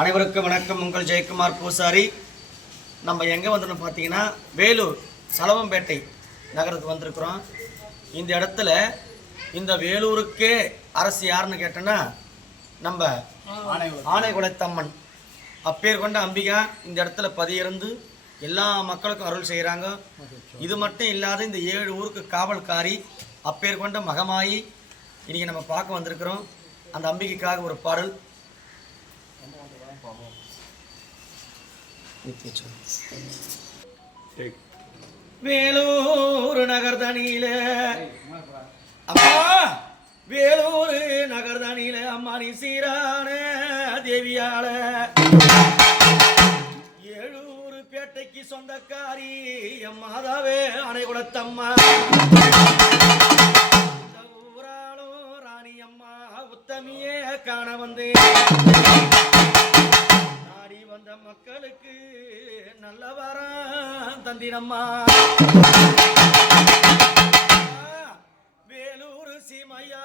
அனைவருக்கும் வணக்கம். உங்கள் ஜெயக்குமார் பூசாரி. நம்ம எங்கே வந்துடும் பார்த்தீங்கன்னா வேலூர் சலவம்பேட்டை நகரத்துக்கு வந்திருக்கிறோம். இந்த இடத்துல இந்த வேலூருக்கே அரசு யாருன்னு கேட்டோன்னா நம்ம ஆனைகுலத்தம்மன். அப்பேர் கொண்ட அம்பிகா இந்த இடத்துல பதியிருந்து எல்லா மக்களுக்கும் அருள் செய்கிறாங்க இது மட்டும் இல்லாத இந்த ஏழு ஊருக்கு காவல்காரி அப்பேர் கொண்ட மகமாயி இன்னைக்கு நம்ம பார்க்க வந்திருக்கிறோம். அந்த அம்பிகைக்காக ஒரு பாடல். வேலூர் நகர் தனியில அம்மா வேலூர் நகர் தனியில அம்மா நீ சீரான தேவியால. ஏழூர் பேட்டைக்கு சொந்தக்காரி எம் மாதாவே அணைகுலத்தம்மா. இந்த ஊராளும் ராணி அம்மா உத்தமியே காண வந்தேன். மக்களுக்கு நல்ல வரம் தந்தினம்மா. வேலூர் சீமையா